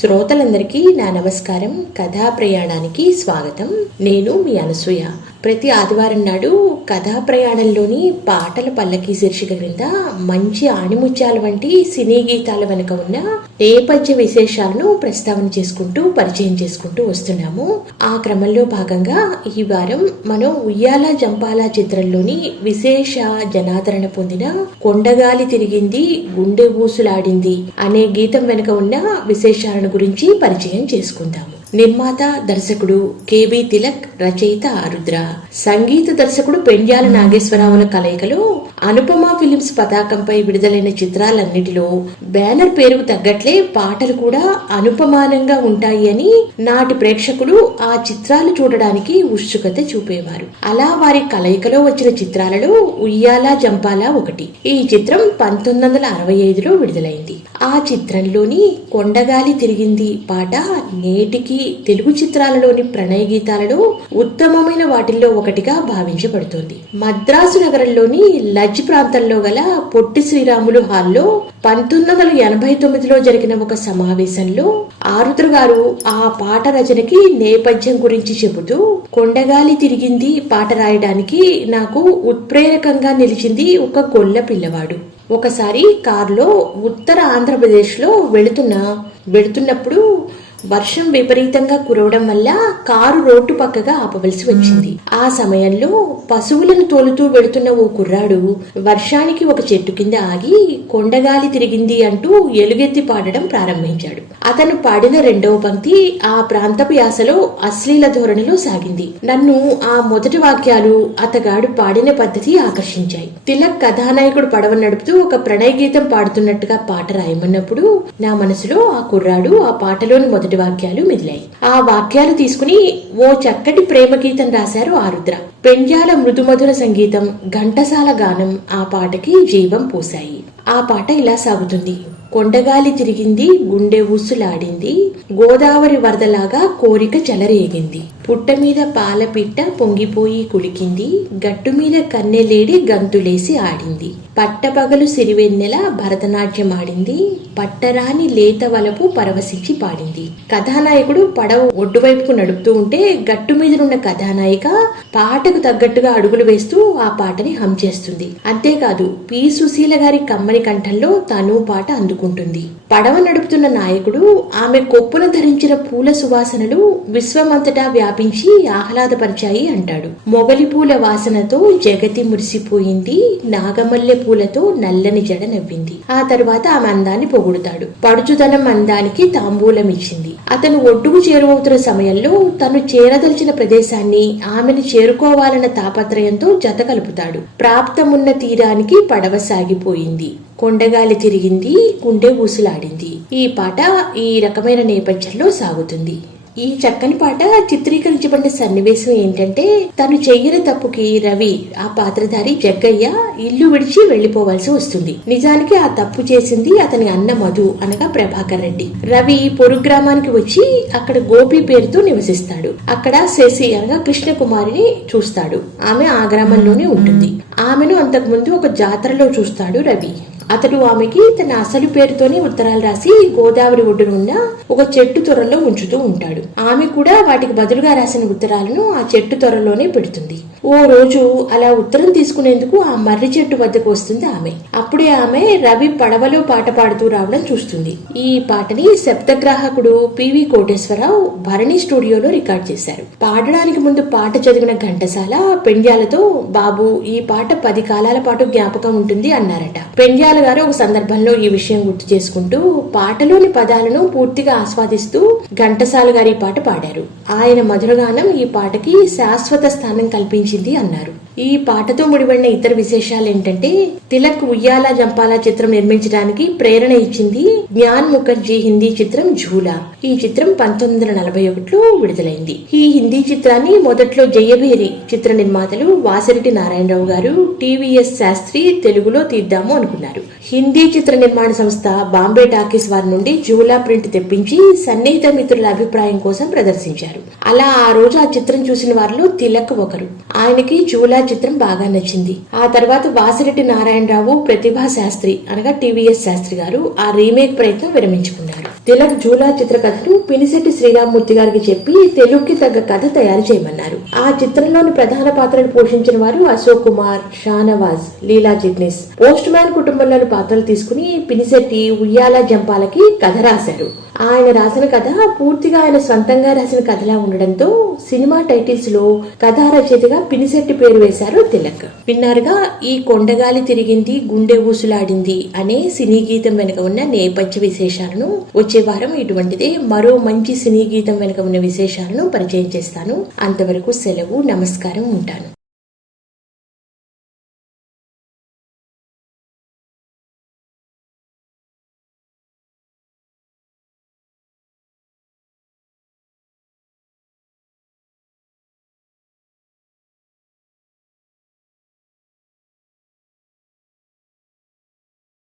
శ్రోతలందరికీ నా నమస్కారం. కథా ప్రయాణానికి స్వాగతం. నేను మీ అనసూయ. ప్రతి ఆదివారం నాడు కథా ప్రయాణంలోని పాటల పల్లకి శీర్షిక క్రింద మంచి ఆణిముత్యాల వంటి సినీ గీతాల వెనుక ఉన్న నేపథ్య విశేషాలను ప్రస్తావన చేసుకుంటూ పరిచయం చేసుకుంటూ వస్తున్నాము. ఆ క్రమంలో భాగంగా ఈ వారం మనం ఉయ్యాల జంపాల చిత్రంలోని విశేష జనాదరణ పొందిన కొండగాలి తిరిగింది గుండె ఊసులాడింది అనే గీతం వెనుక ఉన్న విశేషాలను గురించి పరిచయం చేసుకుందాము. నిర్మాత దర్శకుడు కేబి తిలక్ రచయిత ఆరుద్ర. సంగీత దర్శకుడు పెండ్యాల నాగేశ్వరరావుల కలయికలో అనుపమ ఫిలిమ్స్ పతాకంపై విడుదలైన చిత్రాలన్నిటిలో బ్యానర్ పేరుకు తగ్గట్లే పాటలు కూడా అనుపమానంగా ఉంటాయి అని నాటి ప్రేక్షకులు ఆ చిత్రాలు చూడడానికి ఉత్సుకత చూపేవారు. అలా వారి కలయికలో వచ్చిన చిత్రాలలో ఉయ్యాల జంపాల ఒకటి. ఈ చిత్రం పంతొమ్మిది వందల అరవై ఐదులో విడుదలైంది. ఆ చిత్రంలోని కొండగాలి తిరిగింది పాట నేటికి తెలుగు చిత్రాలలోని ప్రణయ గీతాలలో ఉత్తమమైన వాటిల్లో ఒకటిగా భావించబడుతోంది. మద్రాసు నగరంలోని లజ్ ప్రాంతంలో గల పొట్టి శ్రీరాములు హాల్లో పంతొమ్మిది వందల ఎనభై తొమ్మిదిలో జరిగిన ఒక సమావేశంలో ఆరుద్ర గారు ఆ పాట రచనకి నేపథ్యం గురించి చెబుతూ కొండగాలి తిరిగింది పాట రాయడానికి నాకు ఉత్ప్రేరకంగా నిలిచింది ఒక గొల్ల పిల్లవాడు. ఒకసారి కారులో ఉత్తర ఆంధ్రప్రదేశ్లో వెళుతున్న వెళుతున్నప్పుడు వర్షం విపరీతంగా కురవడం వల్ల కారు రోడ్డు పక్కగా ఆపవలసి వచ్చింది. ఆ సమయంలో పశువులను తోలుతూ వెళుతున్న ఓ కుర్రాడు వర్షానికి ఒక చెట్టు కింద ఆగి కొండగాలి తిరిగింది అంటూ ఎలుగెత్తి పాడడం ప్రారంభించాడు. అతను పాడిన రెండవ పంక్తి ఆ ప్రాంతపు యాసలో అశ్లీల ధోరణిలో సాగింది. నన్ను ఆ మొదటి వాక్యాలు అతగాడు పాడిన పద్ధతి ఆకర్షించాయి. తిలక్ కథానాయకుడు పడవ నడుపుతూ ఒక ప్రణయ గీతం పాడుతున్నట్టుగా పాట రాయమన్నప్పుడు నా మనసులో ఆ కుర్రాడు ఆ పాటలోని మొదటి వాక్యాలు మిగిలాయి. ఆ వాక్యాలు తీసుకుని ఓ చక్కటి ప్రేమ గీతం రాశారు ఆరుద్ర. పెంజాల మృదుమధుర సంగీతం ఘంటసాల గానం ఆ పాటకి జీవం పోశాయి. ఆ పాట ఇలా సాగుతుంది. కొండగాలి తిరిగింది గుండె ఊసులాడింది గోదావరి వరదలాగా కోరిక చెలరేగింది. పుట్ట మీద పాలపిట్ట పొంగిపోయి కులికింది గట్టు మీద కన్నెలేడి గంతులేసి ఆడింది. పట్టపగలు సిరివెన్నెల భరతనాట్యం ఆడింది పట్టరాని లేత వలపు పరవశించి పాడింది. కథానాయకుడు పడవ ఒడ్డువైపుకు నడుపుతూ ఉంటే గట్టు మీదనున్న కథానాయిక పాటకు తగ్గట్టుగా అడుగులు వేస్తూ ఆ పాటని హం చేస్తుంది. అంతేకాదు పి సుశీల గారి కమ్మని కంఠంలో తను పాట అందుకు అందుకుంటుంది పడవ నడుపుతున్న నాయకుడు ఆమె కొప్పున ధరించిన పూల సువాసనలు విశ్వమంతటా వ్యాపించి ఆహ్లాదపరిచాయి అంటాడు. మొగలి పూల వాసనతో జగతి మురిసిపోయింది. నాగమల్లె పూలతో నల్లని జడ నవ్వింది. ఆ తర్వాత ఆమె అందాన్ని పొగుడుతాడు. పడుచుదనం అందానికి తాంబూలం ఇచ్చింది అతను ఒడ్డుకు చేరువవుతున్న సమయంలో తను చేరదలిచిన ప్రదేశాన్ని ఆమెను చేరుకోవాలన్న తాపత్రయంతో జత కలుపుతాడు. ప్రాప్తమున్న తీరానికి పడవ సాగిపోయింది. కొండగాలి తిరిగింది. గుండె ఊసులాడింది. ఈ పాట ఈ రకమైన నేపథ్యంలో సాగుతుంది. ఈ చక్కని పాట చిత్రీకరించబడిన సన్నివేశం ఏంటంటే తను చెయ్యని తప్పుకి రవి ఆ పాత్రధారి జగ్గయ్య ఇల్లు విడిచి వెళ్ళిపోవాల్సి వస్తుంది. నిజానికి ఆ తప్పు చేసింది అతని అన్న మధు అనగా ప్రభాకర్ రెడ్డి. రవి పొరుగు గ్రామానికి వచ్చి అక్కడ గోపి పేరుతో నివసిస్తాడు. అక్కడ శశి అనగా కృష్ణకుమారిని చూస్తాడు. ఆమె ఆ గ్రామంలోనే ఉంటుంది. ఆమెను అంతకుముందు ఒక జాతరలో చూస్తాడు రవి. అతడు ఆమెకి తన అసలు పేరుతోనే ఉత్తరాలు రాసి గోదావరి ఒడ్డున ఉన్న ఒక చెట్టు త్వరలో ఉంచుతూ ఉంటాడు. ఆమె కూడా వాటికి బదులుగా రాసిన ఉత్తరాలను ఆ చెట్టు త్వరలోనే పెడుతుంది. ఓ రోజు అలా ఉత్తరం తీసుకునేందుకు ఆ మర్రి చెట్టు వద్దకు వస్తుంది ఆమె. అప్పుడే ఆమె రవి పడవలో పాట పాడుతూ రావడం చూస్తుంది. ఈ పాటని శబ్దగ్రాహకుడు పివి కోటేశ్వరరావు భరణి స్టూడియోలో రికార్డ్ చేశారు. పాడడానికి ముందు పాట చదివిన ఘంటసాల పెండ్యాలతో బాబు ఈ పాట పది కాలాల పాటు జ్ఞాపకం ఉంటుంది అన్నారట. పెండ్యాల గారు ఒక సందర్భంలో ఈ విషయం గుర్తు చేసుకుంటూ పాటలోని పదాలను పూర్తిగా ఆస్వాదిస్తూ ఘంటసాల గారి పాట పాడారు. ఆయన మధురగానం ఈ పాటకి శాశ్వత స్థానం కల్పించింది అన్నారు. ఈ పాటతో ముడిపడిన ఇతర విశేషాలు ఏంటంటే తిలక్ ఉయ్యాల జంపాల చిత్రం నిర్మించడానికి ప్రేరణ ఇచ్చింది జ్ఞాన్ ముఖర్జీ హిందీ చిత్రం ఝూలా. ఈ చిత్రం పంతొమ్మిది వందల నలభై ఒకటిలో విడుదలైంది. ఈ హిందీ చిత్రాన్ని మొదట్లో జయభేరి చిత్ర నిర్మాతలు వాసిరెడ్డి నారాయణరావు గారు టీవీఎస్ శాస్త్రి తెలుగులో తీద్దాము అనుకున్నారు. హిందీ చిత్ర నిర్మాణ సంస్థ బాంబే టాకీస్ వారి నుండి జూలా ప్రింట్ తెప్పించి సన్నిహిత మిత్రుల అభిప్రాయం కోసం ప్రదర్శించారు. అలా ఆ రోజు ఆ చిత్రం చూసిన వారిలో తిలక్ ఒకరు. ఆయనకి జూలా చిత్రం బాగా నచ్చింది. ఆ తర్వాత వాసిరెడ్డి నారాయణరావు ప్రతిభా శాస్త్రి అనగా టీవీఎస్ శాస్త్రి గారు ఆ రీమేక్ ప్రయత్నం విరమించుకున్నారు. తిలక్ జూలా చిత్ర కథను పినిశెట్టి శ్రీరామ్మూర్తి గారికి చెప్పి తెలుగుకి తగ్గ కథ తయారు చేయమన్నారు. ఆ చిత్రంలోని ప్రధాన పాత్రను పోషించిన వారు అశోక్ కుమార్ షానవాజ్ లీలా జిగ్నిస్. పోస్ట్ మ్యాన్ కుటుంబంలోని పాత్రలు తీసుకుని పినిశెట్టి ఉయ్యాల జంపాలకి కథ రాశారు. ఆయన రాసిన కథ పూర్తిగా ఆయన సొంతంగా రాసిన కథలా ఉండడంతో సినిమా టైటిల్స్లో కథా రచయితగా పినిశెట్టి పేరు వేశారు తిలక్. విన్నారుగా ఈ కొండగాలి తిరిగింది గుండె ఊసులాడింది అనే సినీ గీతం వెనుక ఉన్న నేపథ్య విశేషాలను వచ్చే వారం ఇటువంటిదే మరో మంచి సినీ గీతం వెనుక ఉన్న విశేషాలను పరిచయం చేస్తాను. అంతవరకు సెలవు నమస్కారం ఉంటాను.